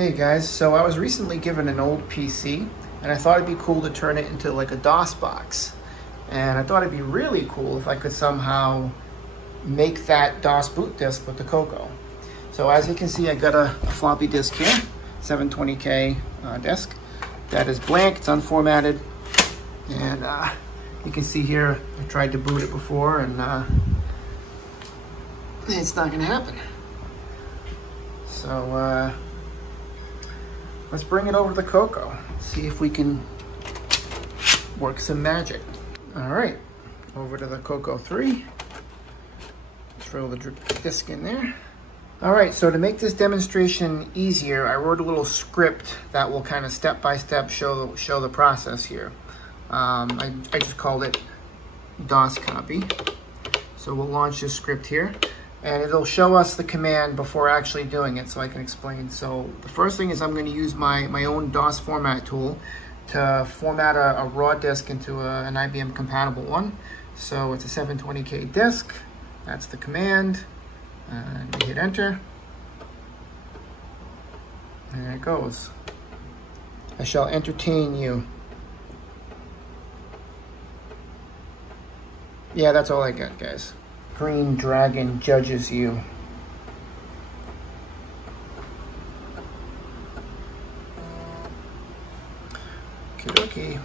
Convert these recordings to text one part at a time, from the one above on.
Hey guys, so I was recently given an old PC and I thought it'd be cool to turn it into like a DOS box. And I thought it'd be really cool if I could somehow make that DOS boot disk with the CoCo. So as you can see, I got a floppy disk here, 720K disk. That is blank, it's unformatted. And you can see here, I tried to boot it before and it's not gonna happen. So let's bring it over to the CoCo, see if we can work some magic. All right, over to the CoCo 3. Throw the disk in there. All right, so to make this demonstration easier, I wrote a little script that will kind of step-by-step show the process here. I just called it DOS copy. So we'll launch this script here, and it'll show us the command before actually doing it so I can explain. So the first thing is I'm going to use my own DOS format tool to format a raw disk into an IBM compatible one. So it's a 720K disk. That's the command. And we hit enter. And there it goes. I shall entertain you. Yeah, that's all I got, guys. Green dragon judges you. Okie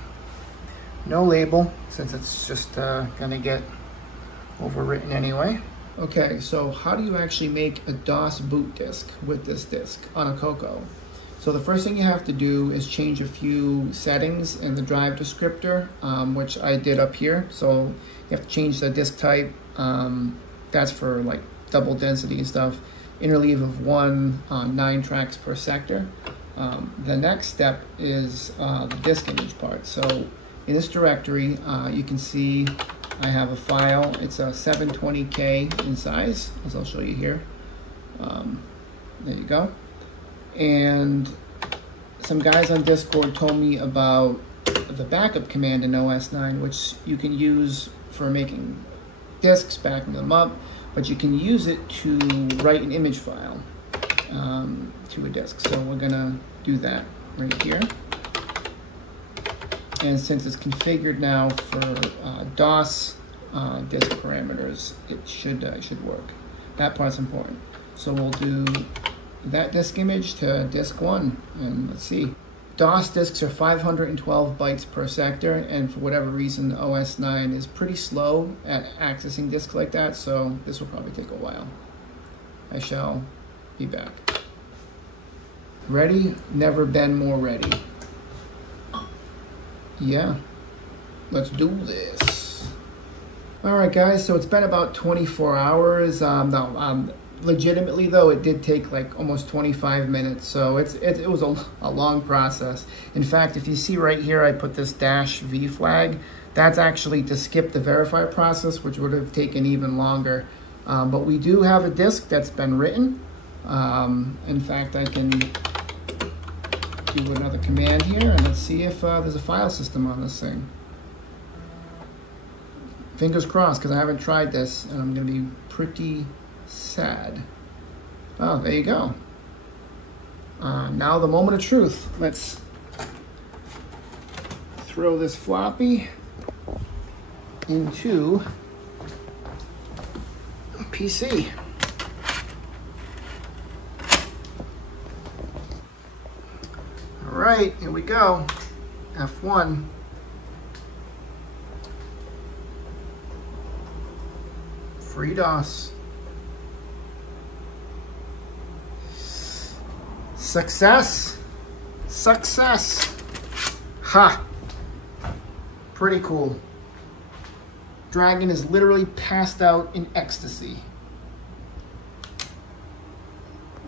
no label, since it's just gonna get overwritten anyway. Okay, so how do you actually make a DOS boot disk with this disk on a CoCo? So the first thing you have to do is change a few settings in the drive descriptor, which I did up here. So you have to change the disk type. That's for like double density and stuff. Interleave of 1 on 9 tracks per sector. The next step is the disk image part. So in this directory, you can see I have a file. It's a 720K in size, as I'll show you here. There you go. And some guys on Discord told me about the backup command in OS 9, which you can use for making disks, backing them up, but you can use it to write an image file to a disk. So we're gonna do that right here. And since it's configured now for DOS disk parameters, it should work. That part's important. So we'll do that disk image to disk 1, and let's see. DOS disks are 512 bytes per sector, and for whatever reason, OS 9 is pretty slow at accessing disks like that, so this will probably take a while. I shall be back. Ready? Never been more ready. Yeah, let's do this. All right, guys, so it's been about 24 hours. Legitimately though, it did take like almost 25 minutes, so it was a long process. In fact, if you see right here, I put this -V flag. That's actually to skip the verify process, which would have taken even longer. But we do have a disk that's been written. In fact, I can do another command here, and let's see if there's a file system on this thing. Fingers crossed, because I haven't tried this, and I'm going to be pretty sad. Oh, there you go. Now the moment of truth. Let's throw this floppy into a PC. All right, here we go. F1. FreeDOS. Success. Success. Ha. Pretty cool. Dragon is literally passed out in ecstasy.